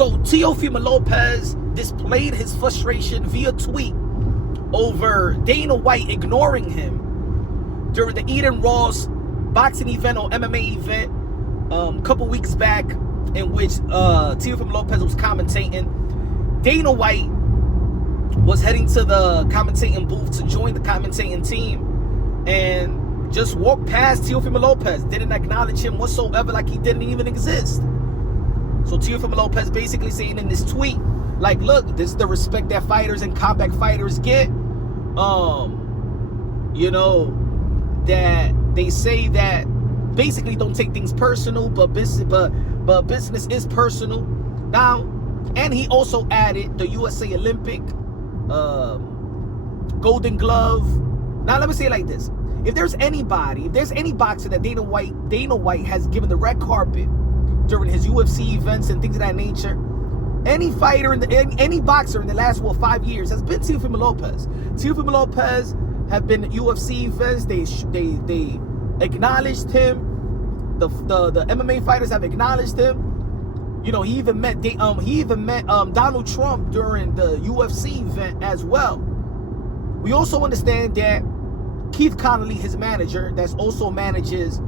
So Teofimo Lopez displayed his frustration via tweet over Dana White ignoring him during the Adin Ross boxing event or MMA event a couple weeks back, in which Teofimo Lopez was commentating. Dana White was heading to the commentating booth to join the commentating team and just walked past Teofimo Lopez, didn't acknowledge him whatsoever, like he didn't even exist. So Teofimo Lopez basically saying in this tweet, like, look, this is the respect that fighters and combat fighters get. You know, that they say that basically don't take things personal, but business is personal. Now, and he also added the USA Olympic Golden Glove. Now let me say it like this: if there's any boxer that Dana White has given the red carpet during his UFC events and things of that nature, any fighter any boxer in the last 5 years has been Teofimo Lopez. Teofimo Lopez have been at UFC events. They acknowledged him. The MMA fighters have acknowledged him. You know, he even met Donald Trump during the UFC event as well. We also understand that Keith Connolly, his manager, that also manages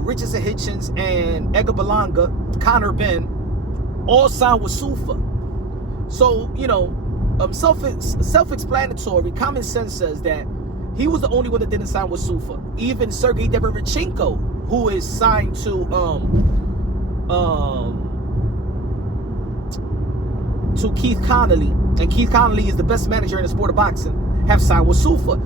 Richardson Hitchens and Edgar Berlanga, Conor Ben, all signed with SUFA. So, you know, self-explanatory, common sense says that he was the only one that didn't sign with SUFA. Even Sergey Derevyanchenko, who is signed to Keith Connolly, and Keith Connolly is the best manager in the sport of boxing, have signed with SUFA.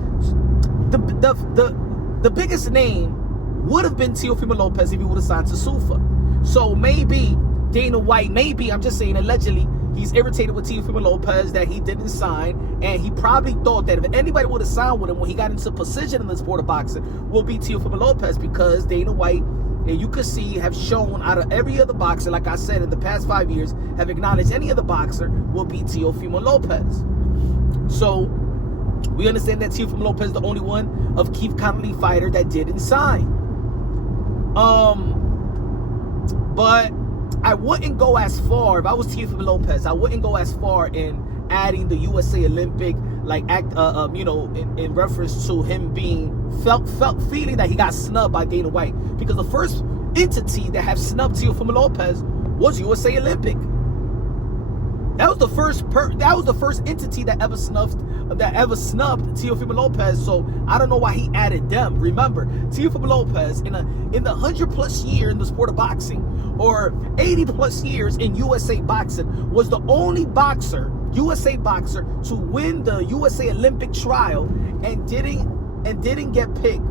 The biggest name would have been Teofimo Lopez if he would have signed to SUFA. So maybe Dana White, I'm just saying allegedly, he's irritated with Teofimo Lopez that he didn't sign, and he probably thought that if anybody would have signed with him when he got into position in the sport of boxing, will be Teofimo Lopez, because Dana White, and you could see, have shown out of every other boxer, like I said, in the past 5 years, have acknowledged any other boxer will be Teofimo Lopez. So we understand that Teofimo Lopez is the only one of Keith Connolly fighter that didn't sign. But I wouldn't go as far, if I was Teofimo Lopez, I wouldn't go as far in adding the USA Olympic, like you know, in reference to him being feeling that he got snubbed by Dana White, because the first entity that have snubbed Teofimo Lopez was USA Olympic. That was the first entity that ever snubbed Teofimo Lopez. So I don't know why he added them. Remember, Teofimo Lopez in the 100+ year in the sport of boxing, or 80+ years in USA boxing, was the only USA boxer to win the USA Olympic trial and didn't get picked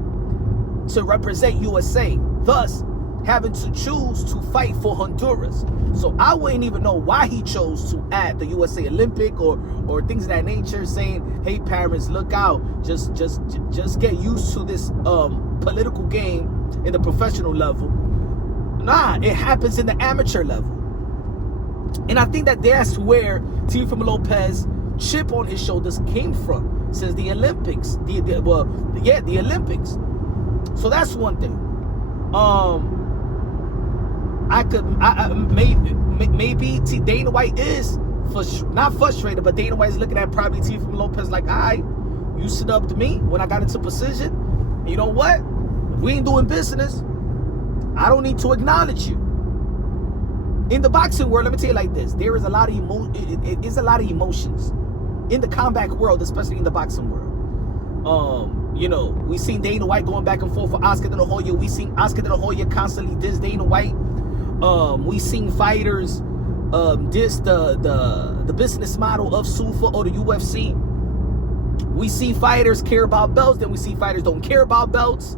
to represent USA, thus having to choose to fight for Honduras. So I wouldn't even know why he chose to add the USA Olympic or things of that nature, saying, hey parents, look out, just get used to this political game in the professional level. Nah, it happens in the amateur level. And I think that's where Teofimo Lopez chip on his shoulders came from, since the Olympics. The Olympics. So that's one thing. Maybe Dana White is not frustrated, but Dana White is looking at probably Teofimo Lopez like, you snubbed me when I got into position. You know what? If we ain't doing business, I don't need to acknowledge you. In the boxing world, let me tell you like this: there is a lot of emotions in the combat world, especially in the boxing world. You know, we seen Dana White going back and forth for Oscar De La Hoya. We seen Oscar De La Hoya constantly diss Dana White. We seen fighters diss the business model of SUFA or the UFC. We see fighters care about belts, then we see fighters don't care about belts.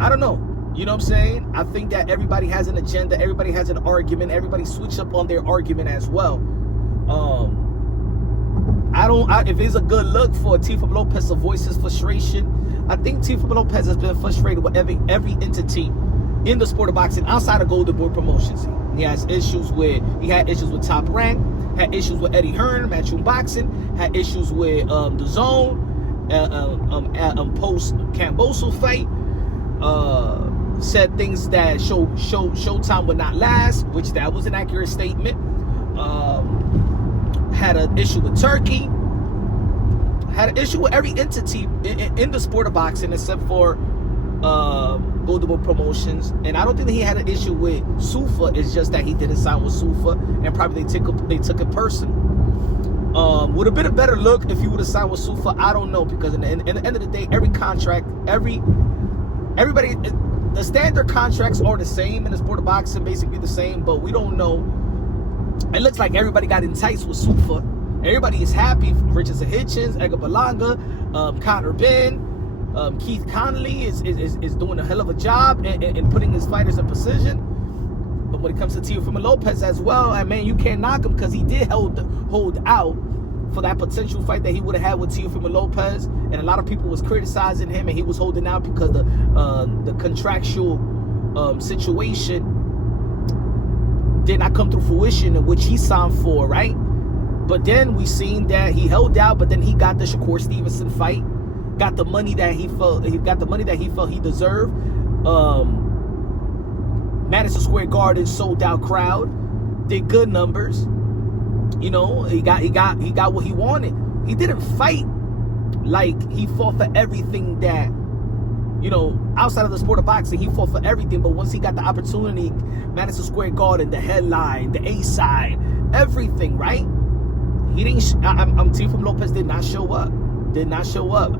I don't know. You know what I'm saying? I think that everybody has an agenda, everybody has an argument, everybody switch up on their argument as well. If it's a good look for Teofimo Lopez to voice his frustration, I think Teofimo Lopez has been frustrated with every entity in the sport of boxing outside of Golden Boy Promotions. He had issues with Top Rank, had issues with Eddie Hearn, Matchroom Boxing, had issues with the Zone, post Camboso fight. said things that Showtime would not last, which that was an accurate statement. Had an issue with Turkey. Had an issue with every entity in the sport of boxing except for Golden Promotions. And I don't think that he had an issue with Sufa. It's just that he didn't sign with Sufa, and probably they took it personal. Would have been a better look if he would have signed with Sufa. I don't know, because in the end of the day, every contract, everybody, the standard contracts are the same in the sport of boxing, basically the same. But we don't know. It looks like everybody got enticed with Sufa. Everybody is happy. Richard Hitchens, Edgar Berlanga, Conor Ben, Keith Connolly is doing a hell of a job in putting his fighters in position. But when it comes to Teofimo Lopez as well, and man, you can't knock him, because he did hold out for that potential fight that he would have had with Teofimo Lopez, and a lot of people was criticizing him, and he was holding out because the contractual situation did not come to fruition, in which he signed for, right? But then we seen that he held out, but then he got the Shakur Stevenson fight, got the money that he felt he deserved. Madison Square Garden sold out crowd, did good numbers. You know, he got what he wanted. He didn't fight like he fought for everything that, you know, outside of the sport of boxing, he fought for everything. But once he got the opportunity, Madison Square Garden, the headline, the A side, everything, right? He didn't. Teofimo Lopez did not show up.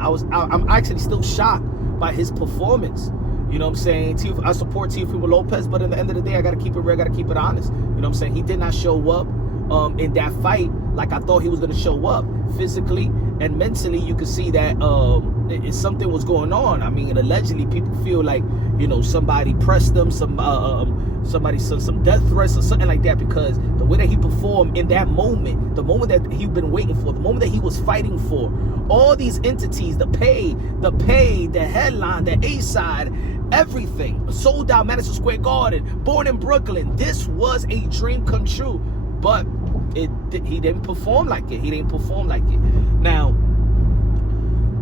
I'm actually still shocked by his performance. You know what I'm saying? I support Teofimo Lopez, but at the end of the day, I got to keep it real, I got to keep it honest. You know what I'm saying? He did not show up in that fight like I thought he was going to show up. Physically and mentally, you could see that something was going on. I mean, allegedly, people feel like, you know, somebody pressed them, somebody sent some death threats or something like that, because the way that he performed in that moment, the moment that he'd been waiting for, the moment that he was fighting for, all these entities, the pay, the headline, the A-side, everything, sold out Madison Square Garden, born in Brooklyn. This was a dream come true, but he didn't perform like it. Now,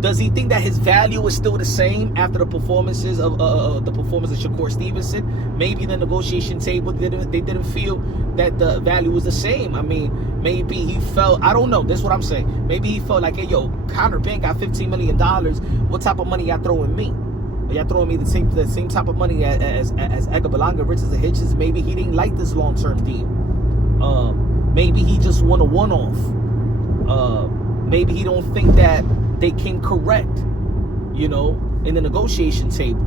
does he think that his value is still the same after the performances of Shakur Stevenson? Maybe the negotiation table, they didn't feel that the value was the same. I mean, maybe he felt, I don't know, this is what I'm saying. Maybe he felt like, hey, yo, Conor Ben got $15 million. What type of money y'all throwing me? Y'all throwing me the same type of money as Edgar Berlanga, Richards, and Hitchens. Maybe he didn't like this long-term deal. Maybe he just want a one-off. Maybe he don't think that they came correct, you know, in the negotiation table.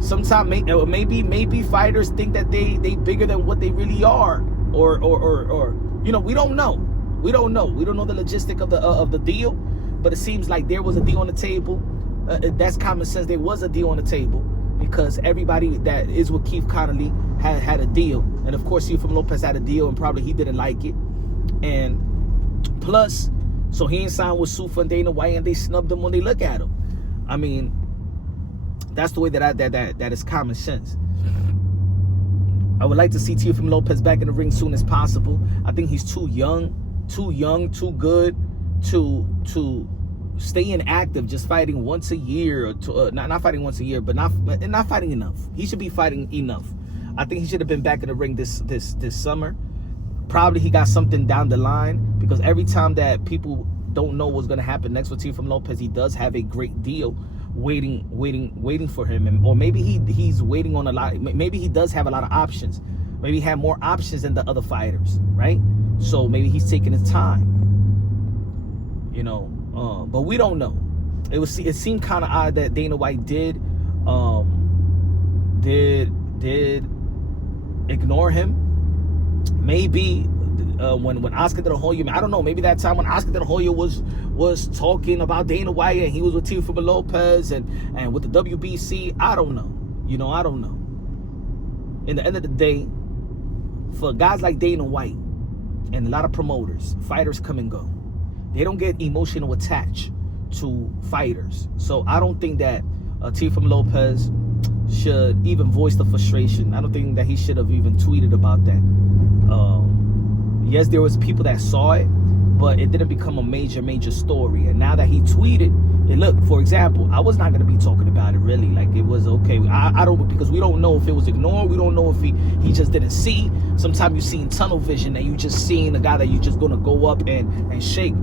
Sometimes maybe fighters think that they bigger than what they really are, or you know, we don't know. We don't know the logistic of the deal, but it seems like there was a deal on the table. That's common sense. There was a deal on the table, because everybody that is with Keith Connolly had a deal, and of course Teofimo Lopez had a deal, and probably he didn't like it, and plus, so he ain't signed with Sufa and Dana White, and they snubbed him when they look at him. I mean, that's the way that is common sense. I would like to see Teofimo Lopez back in the ring soon as possible. I think he's too young, too good to stay inactive, just fighting once a year, or not fighting once a year, but not fighting enough. He should be fighting enough. I think he should have been back in the ring this summer. Probably he got something down the line, because every time that people don't know what's going to happen next with Teofimo Lopez, he does have a great deal waiting for him, or maybe he's waiting on a lot. Maybe he does have a lot of options. Maybe he had more options than the other fighters, right? So maybe he's taking his time, you know. But we don't know. It seemed kind of odd that Dana White did ignore him. Maybe when Oscar De La Hoya, I don't know, maybe that time when Oscar De La Hoya was talking about Dana White, and he was with Teofimo Lopez and with the WBC, I don't know. You know, I don't know. In the end of the day, for guys like Dana White and a lot of promoters, fighters come and go. They don't get emotional attached to fighters. So I don't think that Teofimo Lopez should even voice the frustration. I don't think that he should have even tweeted about that. Yes, there was people that saw it, but it didn't become a major story. And now that he tweeted, And look, for example, I was not going to be talking about it really. Like, it was okay. I don't, because we don't know if it was ignored. We don't know if he just didn't see. Sometimes you seen tunnel vision and you just seeing a guy that you just going to go up and shake.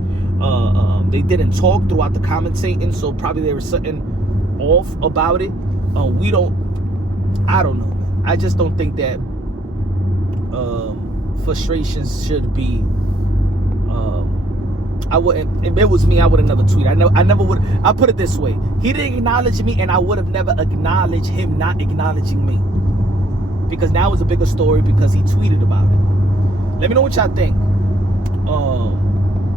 They didn't talk throughout the commentating, so probably there was something off about it. I don't know, man. I just don't think that frustrations should be. I wouldn't. If it was me, I would have never tweeted. I never would. I put it this way: he didn't acknowledge me, and I would have never acknowledged him not acknowledging me. Because now it's a bigger story because he tweeted about it. Let me know what y'all think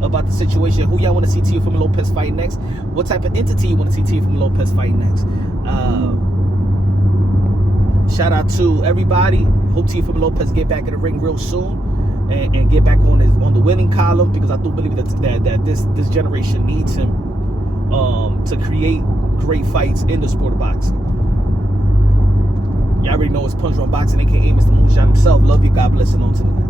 about the situation. Who y'all want to see Teofimo Lopez fight next? What type of entity you want to see Teofimo Lopez fight next? Shout out to everybody. Hope Teofimo Lopez get back in the ring real soon. And get back on the winning column, because I do believe that this generation needs him to create great fights in the sport of boxing. Y'all already know it's Punch Run Boxing, aka Mr. Moonshine himself. Love you. God bless, and on to the next.